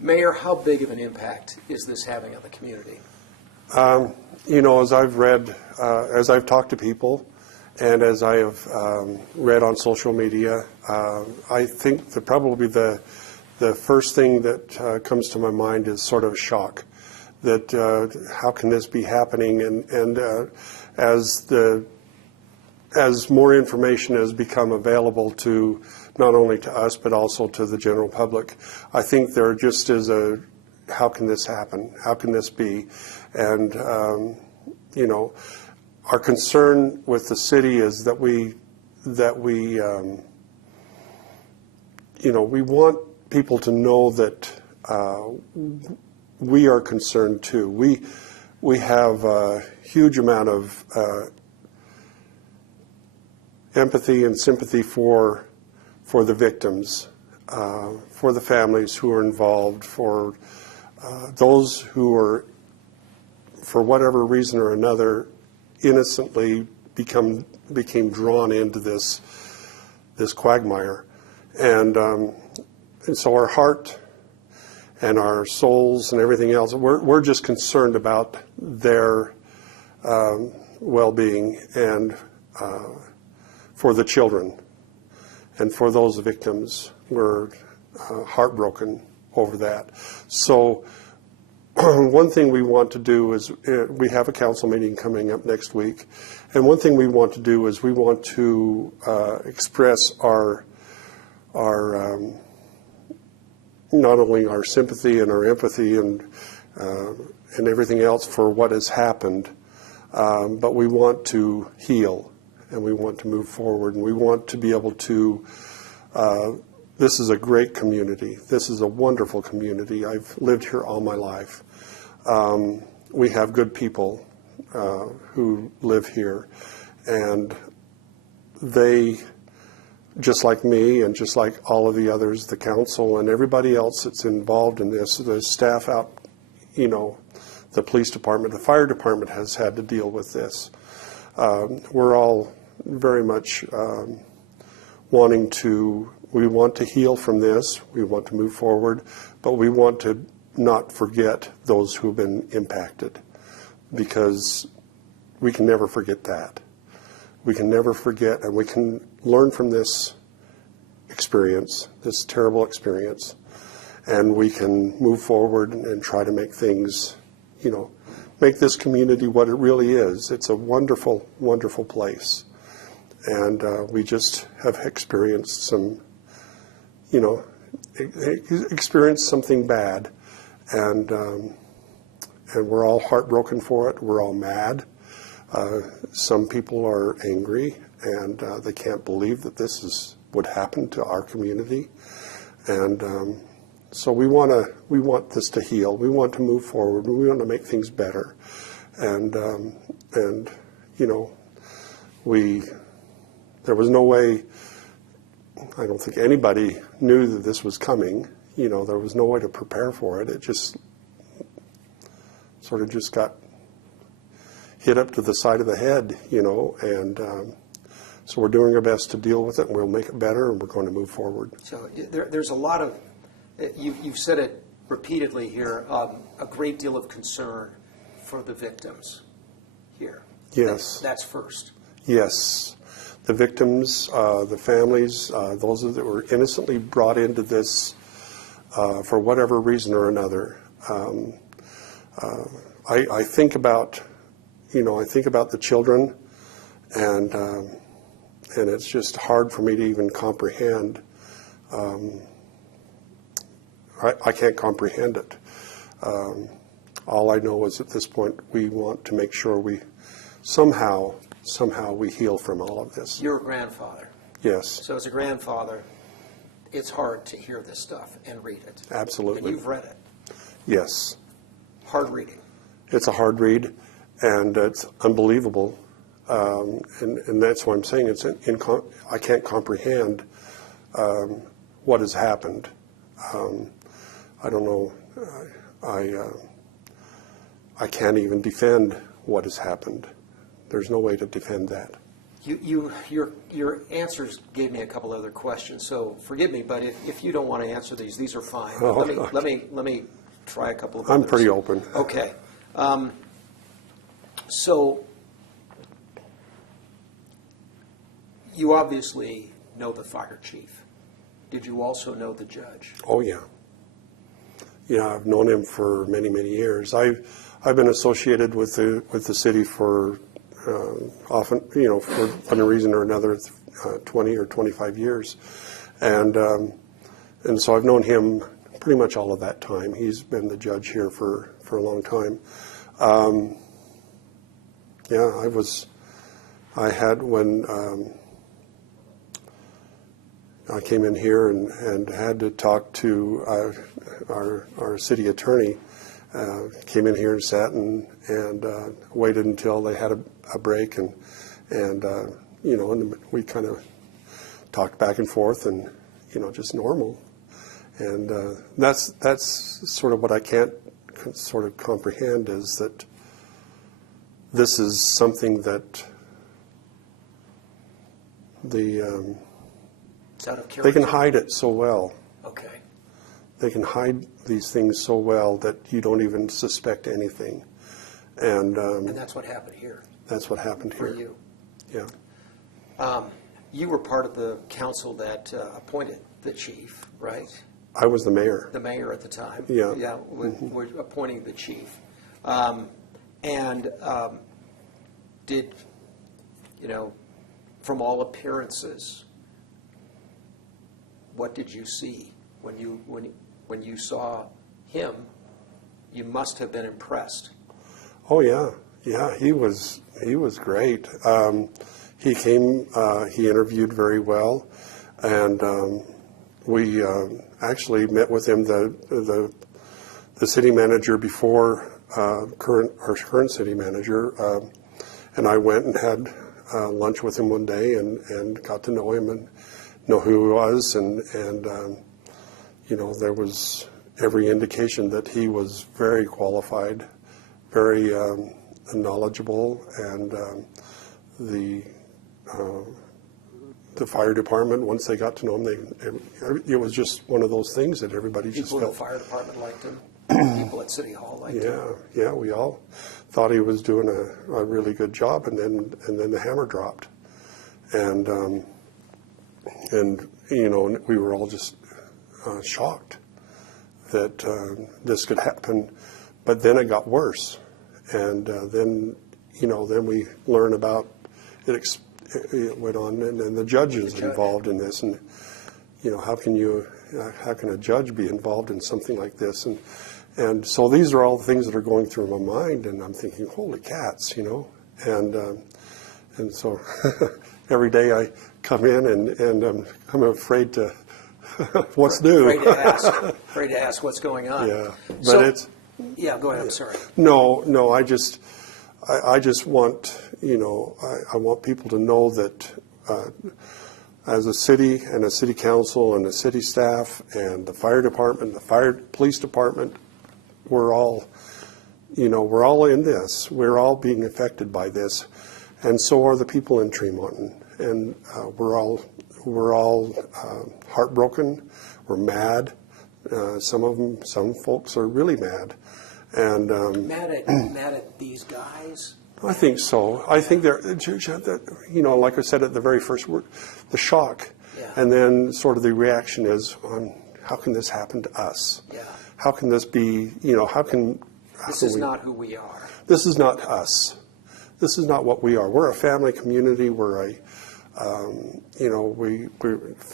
Mayor, how big of an impact is this having on the community? You know, as I've read, as I've talked to people, and as I have read on social media, I think that probably the first thing that comes to my mind is sort of shock. That how can this be happening? And as more information has become available to not only to us but also to the general public, I think there just is a how can this happen? How can this be? And you know, our concern with the city is that we you know, we want people to know that we are concerned too. We have a huge amount of empathy and sympathy for the victims, for the families who are involved, for those who are, for whatever reason or another, innocently became drawn into this quagmire, and so our heart and our souls and everything else, we're just concerned about their well-being and for the children and for those victims. We're heartbroken over that. So one thing we want to do is, we have a council meeting coming up next week, and one thing we want to do is we want to express our not only our sympathy and our empathy and everything else for what has happened, but we want to heal and we want to move forward, and we want to be able to. This is a great community. This is a wonderful community. I've lived here all my life. We have good people who live here, and they, just like me and just like all of the others, the council and everybody else that's involved in this, the staff out, you know, the police department, the fire department has had to deal with this. We're all very much we want to heal from this, we want to move forward, but we want to not forget those who've been impacted, because we can never forget that. We can never forget, and we can learn from this experience, this terrible experience, and we can move forward and try to make things, you know, make this community what it really is. It's a wonderful, wonderful place. And we just have experienced some, you know, experienced something bad, and we're all heartbroken for it. We're all mad. Some people are angry, and they can't believe that this is what happened to our community. And so we want this to heal. We want to move forward. We want to make things better. And you know, there was no way. I don't think anybody knew that this was coming. You know, there was no way to prepare for it. It just sort of just got hit up to the side of the head, you know, and so we're doing our best to deal with it, and we'll make it better, and we're going to move forward. So there's a lot of, you've said it repeatedly here, a great deal of concern for the victims here. Yes. That's first. Yes. The victims, the families, those that were innocently brought into this for whatever reason or another. I think about, you know, I think about the children, and it's just hard for me to even comprehend. I can't comprehend it. All I know is at this point we want to make sure we somehow we heal from all of this. You're a grandfather. Yes. So as a grandfather, it's hard to hear this stuff and read it. Absolutely. And you've read it. Yes. Hard reading. It's a hard read, and it's unbelievable. And that's why I'm saying I can't comprehend what has happened. I don't know. I can't even defend what has happened. There's no way to defend that. Your answers gave me a couple other questions, so forgive me, but if you don't want to answer these are fine. Oh, Let me try a couple of I'm others. pretty open. Okay. So you obviously know the fire chief. Did you also know the judge? Oh, yeah. Yeah, I've known him for many, many years. I've been associated with the city for often, for one reason or another, 20 or 25 years, and so I've known him pretty much all of that time. He's been the judge here for a long time. Yeah, when I came in here and had to talk to our city attorney. Came in here and sat and waited until they had a break and we kind of talked back and forth and just normal. And that's sort of what I can't sort of comprehend, is that this is something that It's out of they can hide it so well. Okay. They can hide these things so well that you don't even suspect anything. And that's what happened here. That's what happened here. For you. Yeah. You were part of the council that appointed the chief, right? I was the mayor. The mayor at the time. Yeah. Yeah, we're appointing the chief. Did, from all appearances, what did you see when you saw him? You must have been impressed. Oh yeah, he was great. He came, he interviewed very well, and we actually met with him. The city manager before our current city manager, and I went and had lunch with him one day and got to know him and know who he was, and there was every indication that he was very qualified, very knowledgeable, and the fire department, once they got to know him, it was just one of those things that everybody just People in felt. the fire department liked him. People at City Hall liked him. Yeah, we all thought he was doing a really good job, and then the hammer dropped, and we were all just shocked that this could happen. But then it got worse, and then we learn about it. It went on, and the judge is involved in this, and how can a judge be involved in something like this? And so these are all the things that are going through my mind, and I'm thinking, holy cats, and so every day I come in and I'm afraid to what's new. Afraid to ask what's going on. Yeah, but so, yeah. Go ahead. I'm sorry. No. I just want I want people to know that as a city and a city council and a city staff and the fire department, police department, we're all in this. We're all being affected by this, and so are the people in Tremonton. And we're all heartbroken. We're mad. Some folks are really mad, and mad at these guys. I think so. I think like I said at the very first word, the shock, and then sort of the reaction is, how can this happen to us? Yeah. How can this be? This is not who we are. This is not us. This is not what we are. We're a family community. We're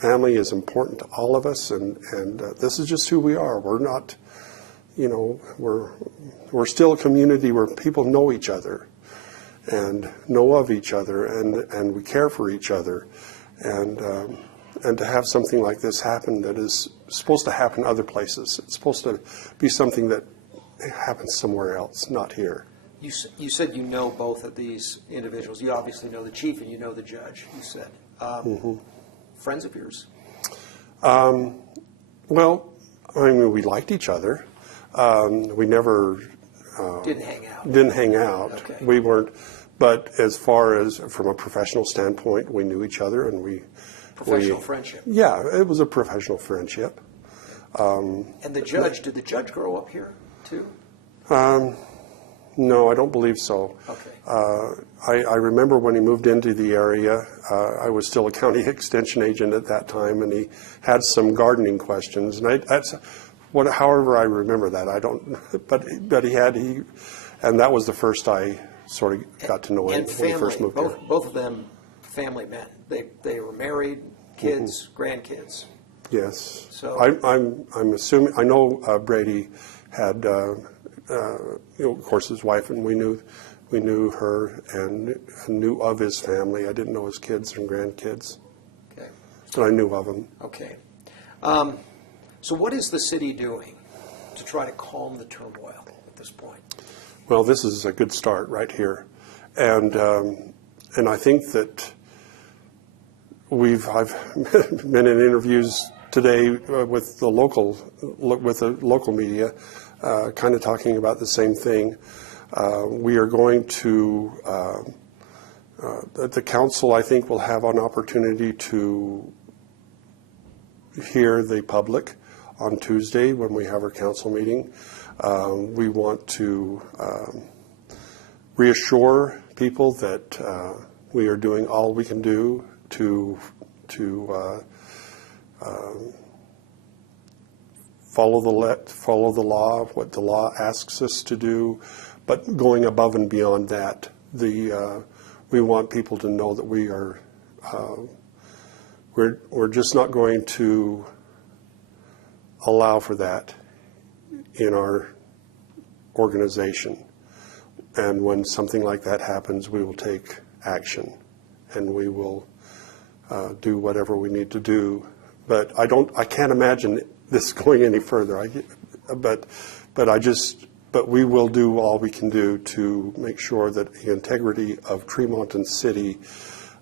family is important to all of us, and this is just who we are. We're not, we're still a community where people know each other, and know of each other, and we care for each other, and to have something like this happen that is supposed to happen other places. It's supposed to be something that happens somewhere else, not here. You said you know both of these individuals. You obviously know the chief and you know the judge, you said. Friends of yours? Well, we liked each other. We never... Didn't hang out. Didn't hang out. Okay. We weren't... But as far as from a professional standpoint, we knew each other, and Professional friendship. Yeah, it was a professional friendship. And the judge, did the judge grow up here too? No, I don't believe so. Okay. I remember when he moved into the area, I was still a county extension agent at that time, and he had some gardening questions. And however I remember that, I don't, but he, and that was the first I sort of got to know him And when he first moved here. both of them family men. They were married, kids, grandkids. Yes. So- I'm assuming, I know Brady had, of course, his wife, and we knew her and knew of his family. I didn't know his kids and grandkids, Okay. but I knew of them. Okay. So what is the city doing to try to calm the turmoil at this point? Well, this is a good start right here, and I think that I've been in interviews today with the local media, kind of talking about the same thing. We are going to the council, I think, will have an opportunity to hear the public on Tuesday when we have our council meeting. We want to reassure people that we are doing all we can do to follow the law, what the law asks us to do, but going above and beyond that. We want people to know that we are we're just not going to allow for that in our organization. And when something like that happens, we will take action, and we will do whatever we need to do. But I can't imagine this going any further. But we will do all we can do to make sure that the integrity of Tremonton City,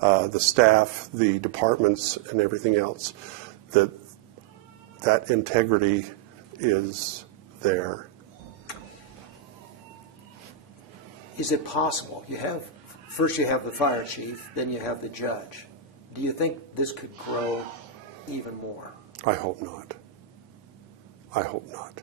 the staff, the departments, and everything else, that integrity is there. Is it possible? First you have the fire chief, then you have the judge. Do you think this could grow even more? I hope not. I hope not.